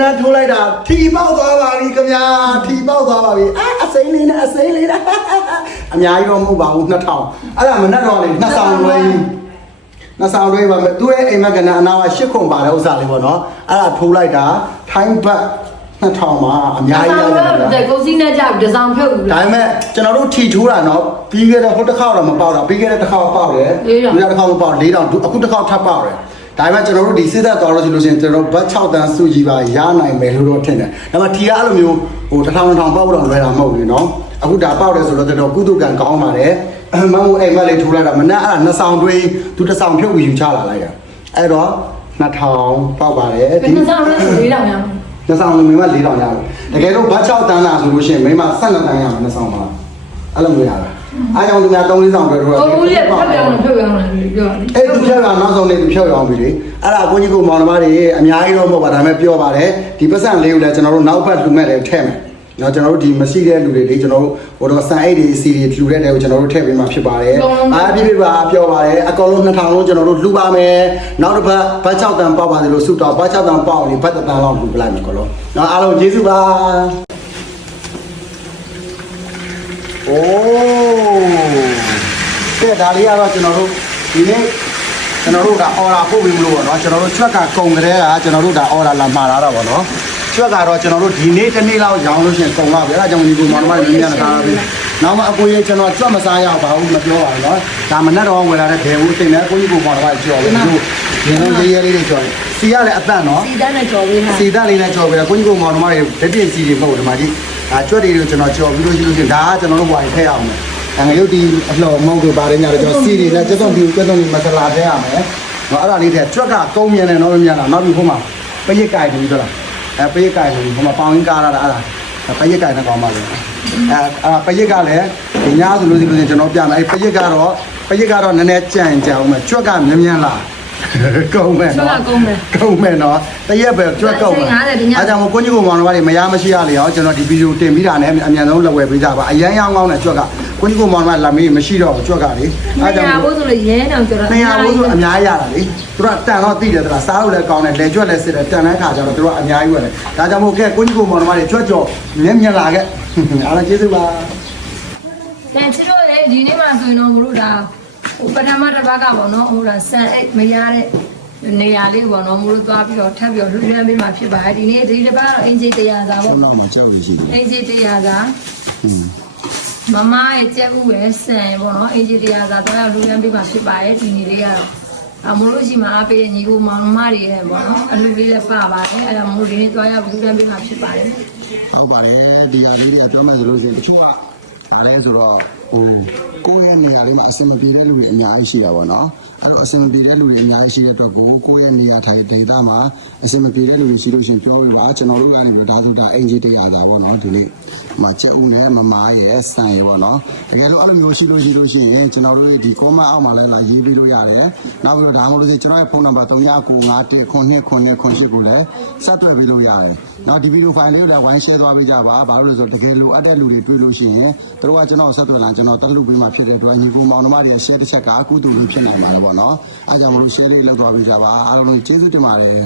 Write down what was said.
နန်းထိုးလိုက်တာထီပေါက်သွားပါပြီခင်ဗျာထီပေါက်သွားပါပြီအာအစိမ့်လေးနဲ့အစိမ့်လေးနဲ့အများကြီးတော့မဟုတ်ပါဘူး2000အဲ့ဒါမနဲ့တော့လေနှစ်ဆောင်လွဲနှစ်ဆောင်လွဲပါမယ်သူရဲ့အိမ်မက်ကနန်းအနာကရှစ်ခွန်ပါတဲ့ဥစ္စာလေးပေါ့နော်အဲ့ဒါထိုးလိုက်တာထိုင်းဘတ်2000မှာအများကြီးရတယ်ခင်ဗျာတဲ့ကိုစီးနဲ့ကြောက်ဒီဇိုင်းဖြုတ်ဘူးဒါပေမဲ့ကျွန်တော်တို့ထီထိုးတာနော်ပြီးခဲ့တဲ့ဟိုတစ်ခေါက်တော့မပေါက်တာပြီးခဲ့တဲ့တစ်ခေါက်ပေါက်တယ်လေးတောင်ဒီတစ်ခေါက်မပေါက်၄တောင်အခုတစ်ခေါက်ထပ်ပေါက်တယ် ဒါပေမဲ့ကျွန်တော်တို့ဒီစိသက်သွားလို့ရှိလို့ရှိရင်ကျွန်တော်တို့ဘတ်6တန်းစုကြီးပါရနိုင်မယ်လို့တော့ထင်တယ်ဒါပေမဲ့ထီကအဲ့လိုမျိုးဟိုတစ်ထောင်တစ်ထောင်ပေါက်တော့လွယ်တာမဟုတ်ဘူးနော်အခုဒါပေါက်တယ်ဆိုတော့ကျွန်တော်ကုသကံကောင်းပါတယ်မမိုးအိမ်မက်လေးထိုးလိုက်တာမနဲ့အဲ့ဒါနှစ်ဆောင်တွင်းသူတစ်ဆောင်ဖြုတ်ပြီးယူချလာလိုက်တာအဲ့တော့2000ပေါက်ပါတယ်ဘယ်နှဆောင်လဲလေးတောင်ရအောင်နှစ်ဆောင်လုံးမိမ၄တောင်ရတယ်တကယ်လို့ဘတ်6တန်းလာဆိုလို့ရှိရင်မိမ12တန်းရမယ်နှစ်ဆောင်ပါအဲ့လိုမျိုးရတာ အားကြောင့်သူများ3လေးဆောင်တွေတော့ကိုဦးလေးဖြုတ်ရအောင်ဖြုတ်ရအောင်လည်းပြောတယ်အဲ့သူဖြောက်ရအောင်နောက်ဆုံးလေးသူဖြောက်ရအောင်ပြီလေအဲ့ဒါကိုကြီးကိုမောင်နှမတွေအများကြီးတော့မဟုတ်ပါဒါပေမဲ့ပြောပါတယ်ဒီပတ်စံလေးကိုလည်းကျွန်တော်တို့နောက်ဘက်လူမဲ့တွေထည့်မယ်နော်ကျွန်တော်တို့ဒီမရှိတဲ့လူတွေလေကျွန်တော်တို့ဟိုတော့စံအိတ်တွေစီတွေလူတဲ့တဲ့ကိုကျွန်တော်တို့ထည့်ပေးမှဖြစ်ပါတယ်အားပြပြပါပြောပါတယ်အကောင်လုံး2000လုံးကျွန်တော်တို့လှူပါမယ်နောက်တစ်ပတ်ဘတ်6တန်ပေါက်ပါသေးလို့ဆုတောင်းဘတ်6တန်ပေါက်ရင်ဘတ်တန်လောက်လှူပလိုက်မယ်ကောလုံးနော်အားလုံးကျေးဇူးပါ ကဲဒါလေးကတော့ကျွန်တော်တို့ဒီနေ့ကျွန်တော်တို့ကအော်ဒါပို့ပြီးမလို့ပေါ့နော်ကျွန်တော်တို့ချွက်ကကုံကလေးကကျွန်တော်တို့ဒါအော်ဒါလာမှာလာတာပေါ့နော်ချွက်ကတော့ကျွန်တော်တို့ဒီနေ့တစ်နေ့လောက်ရောင်းလို့ရှိရင်ကုံတော့ဗျအဲ့ဒါကြောင့်ဒီကူမောင်နှမတွေမြန်နေတာပြီနောက်မှအကိုကြီးကျွန်တော်ကြွက်မစားရပါဘူးမပြောပါဘူးနော်ဒါမနဲ့တော့ဝယ်လာတဲ့ဘယ်ဘူးအသိနဲ့အကိုကြီးကိုမောင်နှမကြော်လို့တို့ရင်းလုံးရေးရေးလေးတွေကြော်တယ်စီရလည်းအတန့်နော်စီတန်းနဲ့ကြော်ပေးဟာစီသားလေးနဲ့ကြော်ပြီးတော့ကိုကြီးကိုမောင်နှမတွေလက်ပြည့်စီတွေမဟုတ်ဘူးဒီမှာကြီးဒါကြွက်တွေကိုကျွန်တော်ကြော်ပြီးလို့ရှိလို့ရှိရင်ဒါကကျွန်တော်တို့ဝိုင်ထည့်အောင်မယ်အ ငရုတ်ဒီအလှော်မုံတွေပါတယ်ညာတော့ကျွန်တော်စီတွေနဲ့ကျက်တော့ဒီကျက်တော့ဒီမဆလာထည့်ရမယ်နော်အဲ့ဒါလေးတဲ့ကြွက်ကကုန်းမြန်တယ်နော်မြန်လာနောက်ပြီးဟိုမှာပရိတ်ကြိုင်တယ်ပြောလားအဲပရိတ်ကြိုင်တယ်ဟိုမှာပေါင်ရင်းကားလာတာအဲ့ဒါပရိတ်ကြိုင်တဲ့ကောင်ပါလေအဲအဲပရိတ်ကလည်းဒီညာဆိုလို့ဒီလိုကျွန်တော်ပြမယ်အဲပရိတ်ကတော့ပရိတ်ကတော့နည်းနည်းကြံကြအောင်မယ်ကြွက်ကမြန်မြန်လာကုန်းမယ်နော်ကုန်းမယ်နော်တရက်ပဲကြွက်ကုန်းမယ်အဲကြောင့်ကိုကြီးကိုမောင်တော်တွေမရမရှိရလေအောင်ကျွန်တော်ဒီဗီဒီယိုတင်ပြီးတာနဲ့အမြန်ဆုံးလက်ဝယ်ပေးကြပါအရန်ရောင်းကောင်းတဲ့ကြွက်က ကိုကြီးကိုမောင်တော်ကလာမေးမရှိတော့ဘူးကြွက်ကလေအဲကြောင့်ဘိုးဆိုလို့ရဲတောင်ကြော်တာနေရာဘိုးဆိုအများကြီးရတာလေသူတို့ကတန်တော့သိတယ်သလားစားလို့လည်းကောင်းတယ်လေကြွက်လည်းစစ်တယ်တန်တဲ့ခါကျတော့သူတို့ကအများကြီးဝယ်တယ်ဒါကြောင့်မို့ကဲကိုကြီးကိုမောင်နှမတွေကြွက်ကြော်မြင်မြင်လာခဲ့အားလုံးကျေးဇူးပါတန်ချစ်တို့လေဒီနေ့မှဆိုရင်တော့ဘိုးတို့ဒါဟိုပထမတစ်ပတ်ကပေါ့နော်ဟိုဒါဆန်အိတ်မရတဲ့နေရာလေးပေါ့နော်မိုးတို့သွားပြီးတော့ထပ်ပြီးတော့လူလန်းပေးမှဖြစ်ပါတယ်ဒီနေ့ဒီတစ်ပတ်တော့အင်ဂျီတရားစာပေါ့နောက်မှာကြောက်ရရှိတယ်အင်ဂျီတရားစာ မမရဲ့ကြက်ဥပဲဆန်ပေါ့နော်အင်ဂျီတရားစာတော့လူလန်းပေးမှဖြစ်ပါတယ်ဒီနေ့လေးကတော့အမိုးလို့ရှိမှအားပေးတဲ့ညီကိုမောင်မတွေရဲ့ပေါ့နော်အလူလေးလည်းပါပါတယ်အဲ့ဒါမို့ဒီနေ့သွားရောက်လူလန်းပေးမှဖြစ်ပါတယ်ဟုတ်ပါတယ်ဒီဟာလေးတွေကပြောမှဆိုလို့ရှိရင်တချို့က ဒါလဲဆိုတော့ဟိုကိုယ့်ရဲ့နေရာလေးမှာအဆင်မပြေတဲ့လူတွေအများကြီးရှိတာပေါ့နော်အဲ့တော့အဆင်မပြေတဲ့လူတွေအများကြီးရှိတဲ့အတွက်ကိုကိုယ့်ရဲ့နေရာထိုင်ဒေသမှာအဆင်မပြေတဲ့လူတွေရှိလို့ရှိရင်ပြောပြပါကျွန်တော်တို့ကနေပြီးဒါဆိုတာအင်ဂျီတရားတာပေါ့နော်ဒီနေ့မှာချက်ဦးနဲ့မမားရဲ့ဆန်ရဲ့ပေါ့နော်တကယ်လို့အဲ့လိုမျိုးရှိလို့ရှိလို့ရှိရင်ကျွန်တော်တို့ဒီ comment အောက်မှာလည်းလာရေးပေးလို့ရတယ်နောက်ပြီးတော့ဒါမှမဟုတ်လို့ကျွန်တော်ရဲ့ဖုန်းနံပါတ်39951998ကိုလည်းဆက်သွယ်ပေးလို့ရတယ် နောက်ဒီဗီဒီယိုဖိုင်လေးကိုလည်းဝိုင်း share သွားပေးကြပါဘာလို့လဲဆိုတော့တကယ်လို့အပ်တဲ့လူတွေတွေ့လို့ရှိရင်တို့ကကျွန်တော်ဆက်သွယ်လာကျွန်တော်တက်လို့ပေးမှဖြစ်တဲ့အတွက်ညီကိုမောင်နှမတွေက share တစ်ချက်ကကုသိုလ်လေးဖြစ်နိုင်ပါတယ်ပေါ့နော်အဲကြောင့်မလို့ share လေးလုပ်သွားပေးကြပါအားလုံးကျေးဇူးတင်ပါတယ်